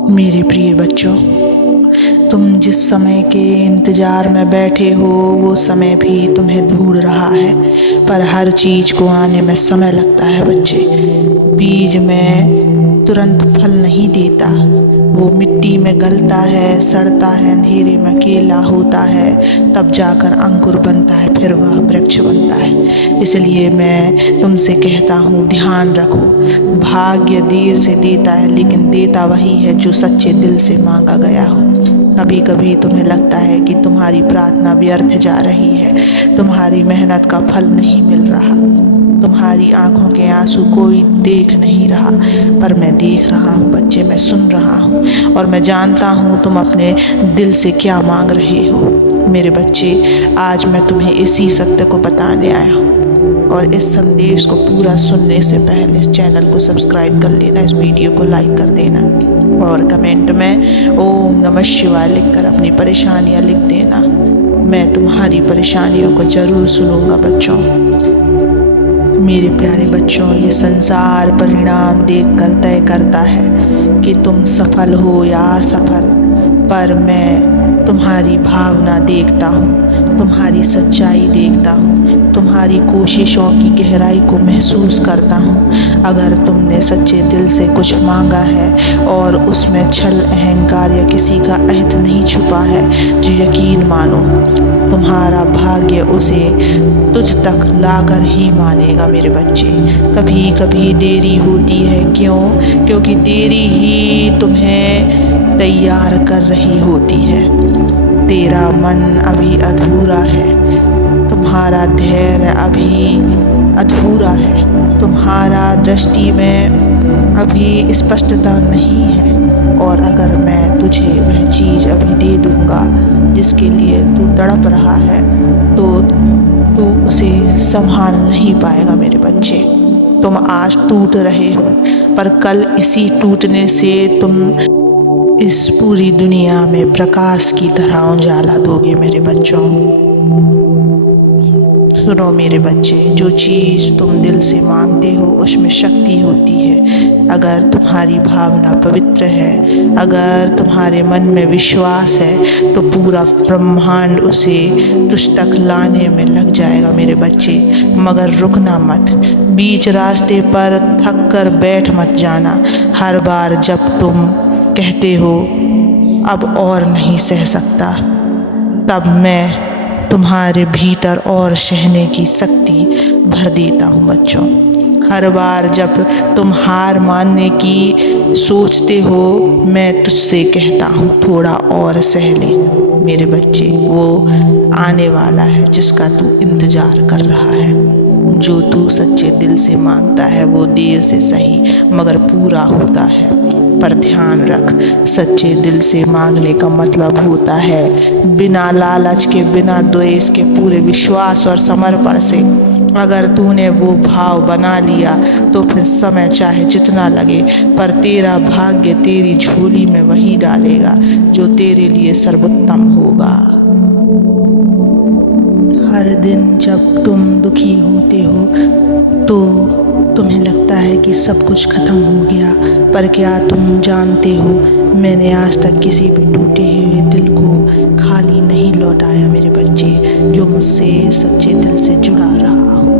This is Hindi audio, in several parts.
मेरे प्रिय बच्चों, तुम जिस समय के इंतज़ार में बैठे हो वो समय भी तुम्हें ढूंढ रहा है, पर हर चीज़ को आने में समय लगता है बच्चे। बीज में तुरंत फल नहीं देता, वो मिट्टी में गलता है, सड़ता है, अंधेरे में अकेला होता है, तब जाकर अंकुर बनता है, फिर वह वृक्ष बनता है। इसलिए मैं तुमसे कहता हूँ, ध्यान रखो, भाग्य देर से देता है लेकिन देता वही है जो सच्चे दिल से मांगा गया हो। कभी कभी तुम्हें लगता है कि तुम्हारी प्रार्थना व्यर्थ जा रही है, तुम्हारी मेहनत का फल नहीं मिल रहा, तुम्हारी आंखों के आंसू कोई देख नहीं रहा, पर मैं देख रहा हूँ बच्चे, मैं सुन रहा हूँ और मैं जानता हूँ तुम अपने दिल से क्या मांग रहे हो। मेरे बच्चे, आज मैं तुम्हें इसी सत्य को बताने आया हूँ, और इस संदेश को पूरा सुनने से पहले इस चैनल को सब्सक्राइब कर लेना, इस वीडियो को लाइक कर देना और कमेंट में ओम नमः शिवाय लिखकर अपनी परेशानियाँ लिख देना। मैं तुम्हारी परेशानियों को ज़रूर सुनूंगा बच्चों। मेरे प्यारे बच्चों, ये संसार परिणाम देखकर तय करता है कि तुम सफल हो या असफल, पर मैं तुम्हारी भावना देखता हूँ, तुम्हारी सच्चाई देखता हूँ, तुम्हारी कोशिशों की गहराई को महसूस करता हूँ। अगर तुमने सच्चे दिल से कुछ मांगा है और उसमें छल, अहंकार या किसी का अहद नहीं छुपा है, तो यकीन मानो तुम्हारा भाग्य उसे तुझ तक लाकर ही मानेगा। मेरे बच्चे, कभी कभी देरी होती है, क्योंकि देरी ही तुम्हें तैयार कर रही होती है। तेरा मन अभी अधूरा है, तुम्हारा धैर्य अभी अधूरा है, तुम्हारा दृष्टि में अभी स्पष्टता नहीं है, और अगर मैं तुझे वह चीज़ अभी दे दूंगा जिसके लिए तू तड़प रहा है, तो तू उसे संभाल नहीं पाएगा। मेरे बच्चे, तुम आज टूट रहे हो, पर कल इसी टूटने से तुम इस पूरी दुनिया में प्रकाश की तरह उजाला दोगे। मेरे बच्चों, सुनो मेरे बच्चे, जो चीज़ तुम दिल से मांगते हो उसमें शक्ति होती है। अगर तुम्हारी भावना पवित्र है, अगर तुम्हारे मन में विश्वास है, तो पूरा ब्रह्मांड उसे तुझ तक लाने में लग जाएगा। मेरे बच्चे, मगर रुकना मत, बीच रास्ते पर थक कर बैठ मत जाना। हर बार जब तुम कहते हो अब और नहीं सह सकता, तब मैं तुम्हारे भीतर और सहने की शक्ति भर देता हूँ बच्चों। हर बार जब तुम हार मानने की सोचते हो, मैं तुझसे कहता हूँ थोड़ा और सह ले। मेरे बच्चे, वो आने वाला है जिसका तू इंतज़ार कर रहा है। जो तू सच्चे दिल से मांगता है वो देर से सही मगर पूरा होता है। पर ध्यान रख, सच्चे दिल से मांगने का मतलब होता है बिना लालच के, बिना द्वेष के, पूरे विश्वास और समर्पण से। अगर तूने वो भाव बना लिया तो फिर समय चाहे जितना लगे, पर तेरा भाग्य तेरी झोली में वही डालेगा जो तेरे लिए सर्वोत्तम होगा। हर दिन जब तुम दुखी होते हो तो तुम्हें लगता है कि सब कुछ खत्म हो गया, पर क्या तुम जानते हो, मैंने आज तक किसी भी टूटे हुए दिल को खाली नहीं लौटाया। मेरे बच्चे, जो मुझसे सच्चे दिल से जुड़ा रहा हो,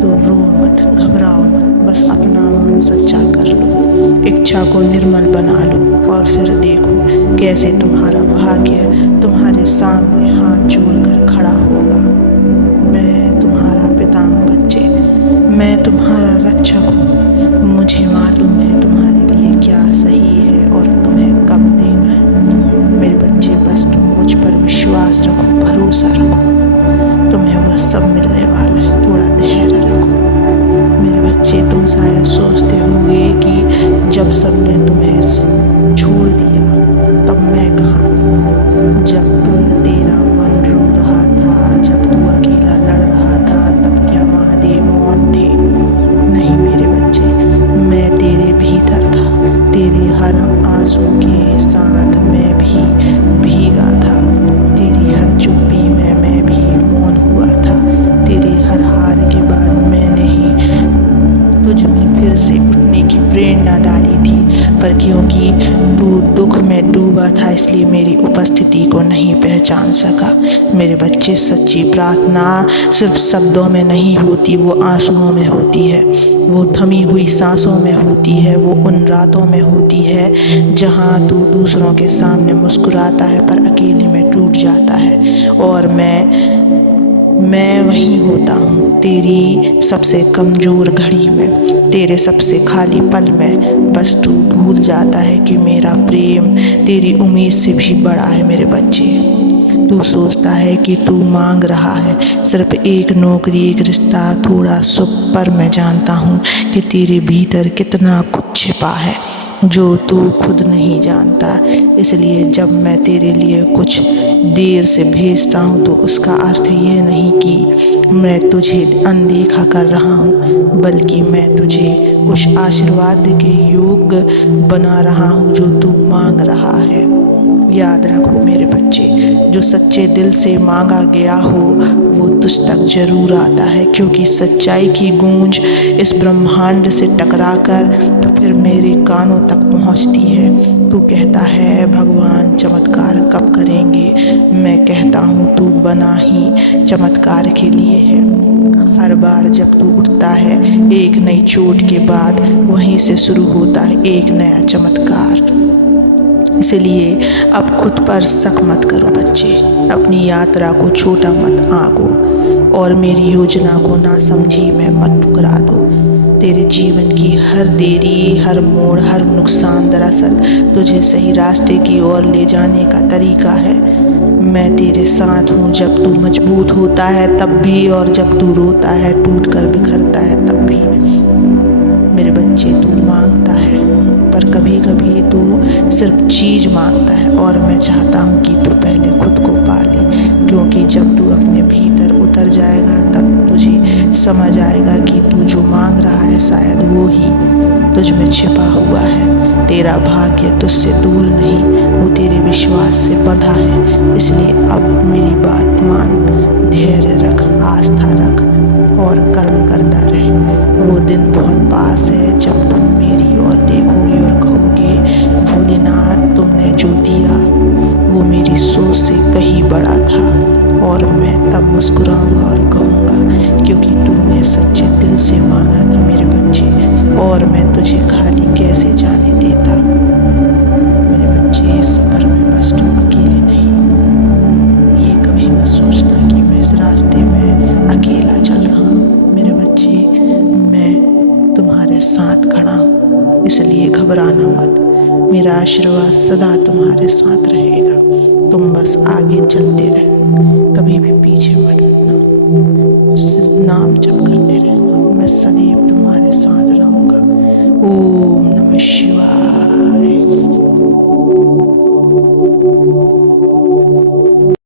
तो रो मत, घबराओ मत, बस अपना मन सच्चा कर लो, इच्छा को निर्मल बना लो और फिर देखो कैसे तुम्हारा भाग्य तुम्हारे सामने हाथ जोड़कर खड़ा होगा। मैं तुम्हारा पिता हूँ बच्चे, मैं तुम्हारा रक्षक हूँ। मुझे मालूम है तुम्हारे लिए क्या सही है और तुम्हें कब देना है। मेरे बच्चे, बस तुम मुझ पर विश्वास रखो, भरोसा रखो, तुम्हें वह सब मिलने वाला है। थोड़ा धैर्य रखो। मेरे बच्चे, तुम शायद सोचते होंगे कि जब सबने तुम्हें छोड़ दिया तब मैं कहाँ था, जब तेरा मन रो रहा था, जब तू अकेला लड़ रहा था, तब क्या महादेव मौन थे? नहीं मेरे बच्चे, मैं तेरे भीतर था, तेरे हर आंसू के साथ मैं भी भीगा था, तेरी हर चुप्पी में मैं भी मौन हुआ था, तेरी हर हार के बाद मैंने ही तुझ में फिर से उठने की प्रेरणा डाली थी। पर क्योंकि तू दुख में डूबा था इसलिए मेरी उपस्थिति को नहीं पहचान सका। मेरे बच्चे, सच्ची प्रार्थना सिर्फ शब्दों में नहीं होती, वो आंसुओं में होती है, वो थमी हुई सांसों में होती है, वो उन रातों में होती है जहाँ तू दूसरों के सामने मुस्कुराता है पर अकेले में टूट जाता है। और मैं वहीं होता हूँ तेरी सबसे कमज़ोर घड़ी में, तेरे सबसे खाली पल में। बस तू भूल जाता है कि मेरा प्रेम तेरी उम्मीद से भी बड़ा है। मेरे बच्चे, तू सोचता है कि तू मांग रहा है सिर्फ एक नौकरी, एक रिश्ता, थोड़ा सुख, पर मैं जानता हूँ कि तेरे भीतर कितना कुछ छिपा है जो तू खुद नहीं जानता। इसलिए जब मैं तेरे लिए कुछ देर से भेजता हूँ तो उसका अर्थ ये नहीं कि मैं तुझे अनदेखा कर रहा हूँ, बल्कि मैं तुझे उस आशीर्वाद के योग्य बना रहा हूँ जो तू मांग रहा है। याद रखो मेरे बच्चे, जो सच्चे दिल से मांगा गया हो वो तुझ तक जरूर आता है, क्योंकि सच्चाई की गूंज इस ब्रह्मांड से टकराकर तो फिर मेरे कानों तक पहुंचती है। तू कहता है भगवान चमत्कार कब करेंगे, मैं कहता हूँ तू बना ही चमत्कार के लिए है। हर बार जब तू उठता है एक नई चोट के बाद वहीं से शुरू होता है एक नया चमत्कार। इसलिए अब खुद पर शक मत करो बच्चे, अपनी यात्रा को छोटा मत आंको और मेरी योजना को ना समझी में मत ठुकरा दो। तेरे जीवन की हर देरी, हर मोड़, हर नुकसान दरअसल तुझे सही रास्ते की ओर ले जाने का तरीका है। मैं तेरे साथ हूँ जब तू मजबूत होता है तब भी, और जब तू रोता है, टूट कर बिखरता है तब भी। मेरे बच्चे, तू मांगता है पर कभी कभी तू सिर्फ चीज़ मांगता है, और मैं चाहता हूँ कि तू पहले खुद को पा ले, क्योंकि जब तू अपने भीतर उतर जाएगा तब तुझे समझ आएगा कि तू जो मांग रहा है शायद वो ही तुझ में छिपा हुआ है। तेरा भाग्य तुझसे दूर नहीं, वो तेरे विश्वास से बंधा है। इसलिए अब मेरी बात मान, धैर्य रख, आस्था रख और कर्म करता रहे। वो दिन बहुत पास है जब तुम मेरी ओर देखोगे और कहोगे भोलेनाथ तुमने जो दिया वो मेरी सोच से कहीं बड़ा था। और मैं तब मुस्कुराऊंगा और कहूँगा क्योंकि तूने सच्चे दिल से मांगा था मेरे बच्चे, और मैं तुझे खाली कैसे जाने देता। मेरे बच्चे, इस सफ़र में बस तुम अकेले नहीं, ये कभी मत सोचना कि मैं इस रास्ते में अकेला चल रहा हूँ। मेरे बच्चे, मैं तुम्हारे साथ खड़ा हूँ, इसलिए घबराना मत। मेरा आशीर्वाद सदा तुम्हारे साथ रहेगा। तुम बस आगे चलते रहना, कभी भी पीछे मत हटना, सिर्फ नाम जप करते रहना। मैं सदैव तुम्हारे साथ रहूँगा। ओम नमः शिवाय।